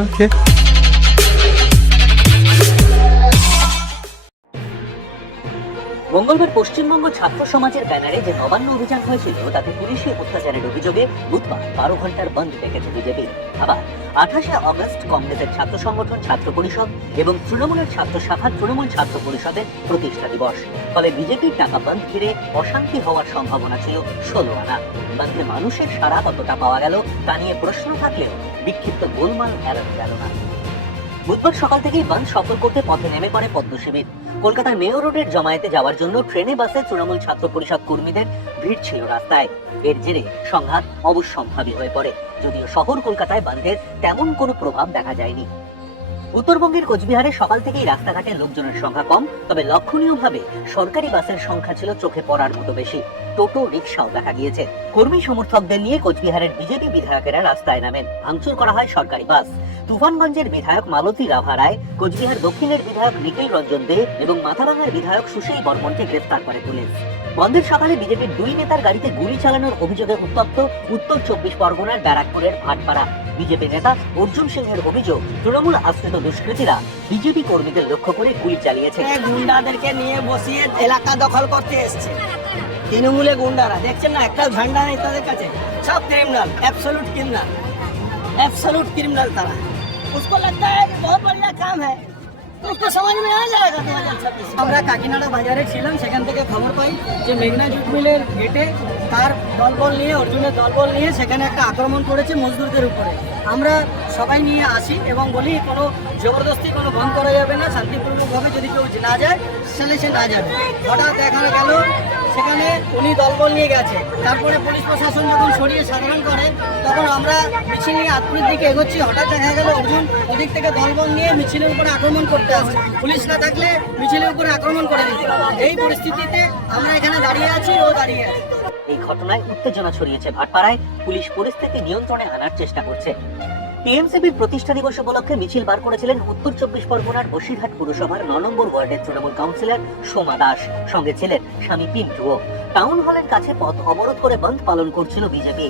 Okay. মঙ্গলবার পশ্চিমবঙ্গ ছাত্র সমাজের ব্যানারে যে নবান্ন অভিযান হয়েছিল তাতে পুলিশি অত্যাচারের অভিযোগে বুধবার 12 ঘন্টার বন্ধ ডেকেছে বিজেপি। আবার 28শে আগস্ট কংগ্রেসের ছাত্র সংগঠন ছাত্র পরিষদ এবং তৃণমূলের ছাত্র শাখা তৃণমূল ছাত্র পরিষদের প্রতিষ্ঠা দিবস। ফলে বিজেপির টাকা বন্ধ ঘিরে অশান্তি হওয়ার সম্ভাবনা ছিল 16 আনা। বন্ধে মানুষের সাড়া কতটা পাওয়া গেল তা নিয়ে প্রশ্ন থাকলেও বিক্ষিপ্ত গোলমাল এড়ানো গেল না। বুধবার সকাল থেকেই বন্ধ সফল করতে পথে নেমে পড়ে পদ্ম শিবির। কলকাতার মেয়ো রোডের জমায়েতে যাওয়ার জন্য ট্রেনে বাসে তৃণমূল ছাত্র পরিষদ কর্মীদের ভিড় ছিল রাস্তায়। এর জেরে সংঘাত অবশ্যম্ভাবী হয়ে পড়ে, যদিও শহর কলকাতায় বন্ধের তেমন কোনো প্রভাব দেখা যায়নি। উত্তরবঙ্গের কোচবিহারে সকাল থেকেই রাস্তাঘাটে লোকজনের সংখ্যা কম, তবে লক্ষণীয়ভাবে সরকারি বাসের সংখ্যা ছিল চোখে পড়ার মতো বেশি। টোটো রিক্সাও দেখা গিয়েছে। কর্মী সমর্থকদের নিয়ে কোচবিহারের বিজেপি বিধায়কেরা রাস্তায় নামেন, ভাঙচুর করা হয় সরকারি বাস। তুফানগঞ্জের বিধায়ক মালতী রাভা রায়, কোচবিহার দক্ষিণের বিধায়ক নিখিল রঞ্জন দে এবং মাথাভাঙার বিধায়ক সুশীল বর্মনকে গ্রেফতার করে পুলিশ। বন্ধের সকালে বিজেপির দুই নেতার গাড়িতে গুলি চালানোর অভিযোগে উত্তপ্ত উত্তর 24 পরগনার ব্যারাকপুরের ভাটপাড়া। বিজেপি নেতা অর্জুন সিংহের অভিযোগ, তৃণমূল আশ্রিত দুষ্কৃতীরা বিজেপি কর্মীদের লক্ষ্য করে গুলি চালিয়েছে। গুন্ডাদেরকে নিয়ে বসিয়ে এলাকা দখল করতে এসছে তৃণমূলে গুন্ডারা, দেখছেন না একটা ঝান্ডা নেই তাদের কাছে, সব ক্रिमिनल, एब्सोल्यूट क्रिमिनल तारा। उसको लगता है कि बहुत बढ़िया काम है, तो उसको समझ में आ जाएगा 2026। আমরা কাকিনাড়া বাজারে ছিলাম, সেখান থেকে খবর পাই যে মেঘনা জুট মিলের গেটে তার দলবল নিয়ে, অর্জুনের দলবল নিয়ে সেখানে একটা আক্রমণ করেছে মজদুরদের উপরে। আমরা সবাই নিয়ে আসি এবং বলি কোনো জবরদস্তি কোনো বন্ধ করা যাবে না, শান্তিপূর্ণভাবে যদি কেউ না যায় তাহলে সে না যাবে। হঠাৎ দেখা গেল সেখানে উনি দলবল নিয়ে গেছে, তারপরে পুলিশ প্রশাসন যখন সরিয়ে সাধারণ করে তখন আমরা মিছিল নিয়ে আত্মীর দিকে এগোচ্ছি। হঠাৎ দেখা গেল অর্জুন ওদিক থেকে দলবল নিয়ে মিছিলের উপরে আক্রমণ করতে আসছে। পুলিশ না থাকলে মিছিলের উপরে আক্রমণ করে দিত। এই পরিস্থিতিতে আমরা এখানে দাঁড়িয়ে আছি, ও দাঁড়িয়ে আছে। এই ঘটনায় উত্তেজনা ছড়িয়েছে ভাটপাড়ায়। পুলিশ পরিস্থিতি নিয়ন্ত্রণে আনার চেষ্টা করছে। টিএমসিপির প্রতিষ্ঠা দিবস উপলক্ষে মিছিল বার করেছিলেন উত্তর 24 পরগনার বসিরহাট পুরসভার 9 নম্বর ওয়ার্ডের তৃণমূল কাউন্সিলর সোমা দাস, সঙ্গে ছিলেন স্বামী পিন্টুও। টাউন হলের কাছে পথ অবরোধ করে বন্ধ পালন করছিল বিজেপি।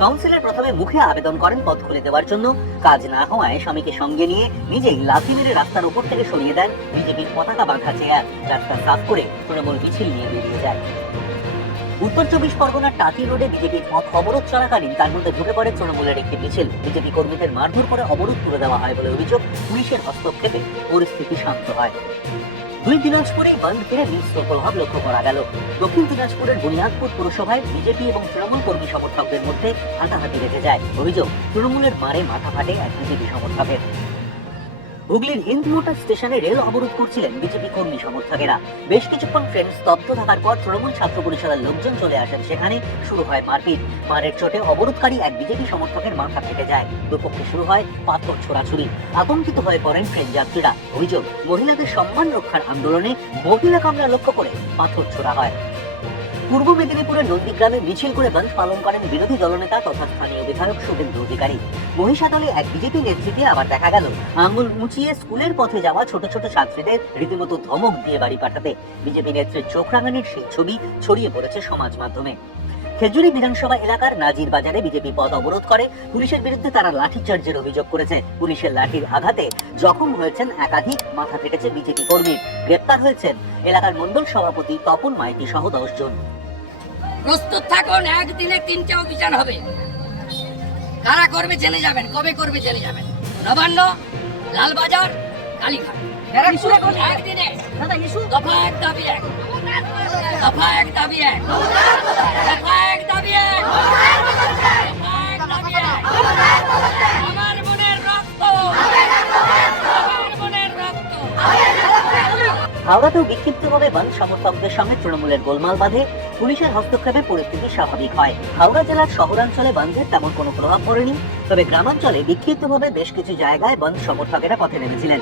কাউন্সিলর প্রথমে মুখে আবেদন করেন পথ খুলে দেওয়ার জন্য, কাজ না হওয়ায় স্বামীকে সঙ্গে নিয়ে নিজেই লাথি মেরে রাস্তার উপর থেকে সরিয়ে দেন বিজেপির পতাকা বাঁধা চেয়ার। রাস্তা সাফ করে তৃণমূল মিছিল নিয়ে বেরিয়ে যায়। উত্তর 24 পরগনার টাকি রোডে বিজেপির পথ অবরোধ চলাকালীন তার মধ্যে ঢুকে পড়ে তৃণমূলের একটি মিছিল। বিজেপি কর্মীদের মারধর করে অবরোধ তুলে দেওয়া হয় বলে অভিযোগ। পুলিশের হস্তক্ষেপে পরিস্থিতি শান্ত হয়। দুই দিনাজপুরেই বন্ধ ঘিরে মিশ্র প্রভাব লক্ষ্য করা গেল। দক্ষিণ দিনাজপুরের বুনিয়াদপুর পুরসভায় বিজেপি এবং তৃণমূল কর্মী সমর্থকদের মধ্যে হাতাহাতি লেগে যায়। অভিযোগ, তৃণমূলের মারে মাথা ফাটে এক বিজেপি সমর্থকের। হুগলির হিন্দ মোটর স্টেশনে রেল অবরোধ করছিলেন বিজেপি কর্মী সমর্থকেরা। বেশ কিছুক্ষণ ট্রেন স্তব্ধ থাকার পর তৃণমূল ছাত্র পরিষদের লোকজন চলে আসেন, সেখানে শুরু হয় মারপিট। মারের চোটে অবরোধকারী এক বিজেপি সমর্থকের মাথা ফেটে যায়। দুপক্ষে শুরু হয় পাথর ছোড়াছুড়ি। আতঙ্কিত হয়ে পড়েন ট্রেন যাত্রীরা। অভিযোগ, মহিলাদের সম্মান রক্ষার আন্দোলনে মহিলা কামরা লক্ষ্য করে পাথর ছোড়া হয়। পূর্ব মেদিনীপুরের নন্দীগ্রামে মিছিল করে বন্ধ পালন করেন বিরোধী দলনেতা তথা স্থানীয় বিধায়ক শুভেন্দু অধিকারী। মহিষাদলে এক বিজেপি নেতৃত্বে আবার দেখা গেল আঙুল মুচিয়ে স্কুলের পথে যাওয়া ছোট ছোট ছাত্রীদের রীতিমতো ধমক দিয়ে বাড়ি পাঠাতে। বিজেপি নেত্রীর চোখ রাঙানির সেই ছবি ছড়িয়ে পড়েছে সমাজ মাধ্যমে। খেজুরি বিধানসভা এলাকার নাজির বাজারে বিজেপি পথ অবরোধ করে। পুলিশের বিরুদ্ধে তারা লাঠিচার্জের অভিযোগ করেছে। পুলিশের লাঠির আঘাতে জখম হয়েছেন একাধিক, মাথা ফেটেছে বিজেপি কর্মীর। গ্রেপ্তার হয়েছেন এলাকার মন্ডল সভাপতি তপন মাইতি সহ 10 জন। প্রস্তুত থাকুন, একদিনে 3টে অভিযান হবে। কারা করবে জেনে যাবেন, কবে করবে জেনে যাবেন। নবান্ন, লালবাজার, কালীঘাট, একদিনে দফা এক দাবি এক, দফা এক দাবি এক, দফা এক দাবি এক, দফা এক দাবি এক। আমার মনের রক্ত, আমার মনের রক্ত। হাওড়াতেও বিক্ষিপ্তভাবে বন্ধ সমর্থকদের সঙ্গে তৃণমূলের গোলমাল বাঁধে। পুলিশের হস্তক্ষেপে পরিস্থিতি স্বাভাবিক হয়। হাওড়া জেলার শহরাঞ্চলে বন্ধের তেমন কোনো প্রভাব পড়েনি, তবে গ্রামাঞ্চলে বিক্ষিপ্তভাবে বেশ কিছু জায়গায় বন্ধ সমর্থকেরা পথে নেমেছিলেন।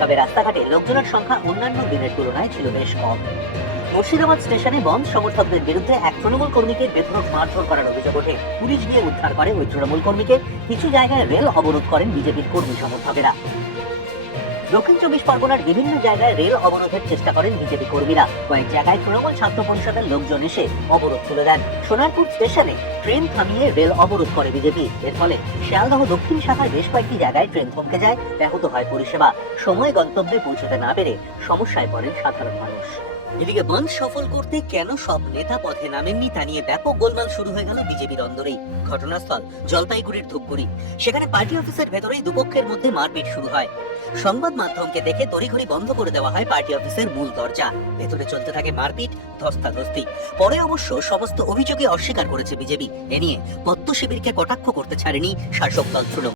তবে রাস্তাঘাটে লোকজনের সংখ্যা অন্যান্য দিনের তুলনায় ছিল বেশ কম। মুর্শিদাবাদ স্টেশনে বন্ধ সমর্থকদের বিরুদ্ধে এক তৃণমূল কর্মীকে বেধড়ক মারধর করার অভিযোগ ওঠে। পুলিশ গিয়ে উদ্ধার করে ওই তৃণমূল কর্মীকে। কিছু জায়গায় রেল অবরোধ করেন বিজেপির কর্মী সমর্থকেরা। দক্ষিণ 24 পরগনার বিভিন্ন জায়গায় রেল অবরোধের চেষ্টা করেন বিজেপি কর্মীরা। কয়েক জায়গায় তৃণমূল ছাত্র পরিষদের লোকজন এসে অবরোধ তুলে দেন। সোনারপুর স্টেশনে ট্রেন থামিয়ে রেল অবরোধ করে বিজেপি। এর ফলে শিয়ালদহ দক্ষিণ শাখায় বেশ কয়েকটি জায়গায় ট্রেন থমকে যায়, ব্যাহত হয় পরিষেবা। সময় গন্তব্যে পৌঁছতে না পেরে সমস্যায় পড়েন সাধারণ মানুষ। এদিকে বন্ধ সফল করতে কেন সব নেতা পথে নামেননি তা নিয়ে ব্যাপক গোলমাল শুরু হয়ে গেল বিজেপির অন্দরেই। ঘটনাস্থল জলপাইগুড়ির ধূপগুড়ি। সেখানে পার্টি অফিসের ভেতরেই দুপক্ষের মধ্যে মারপিট শুরু হয়। সংবাদ মাধ্যমকে দেখে তড়িঘড়ি বন্ধ করে দেওয়া হয় পার্টি অফিসের মূল দরজা। ভেতরে চলতে থাকে মারপিট, ধস্তাধস্তি। পরে অবশ্য সমস্ত অভিযোগে অস্বীকার করেছে বিজেপি। এ নিয়ে পদ্ম শিবিরকে কটাক্ষ করতে ছাড়েনি শাসক দল তৃণমূল।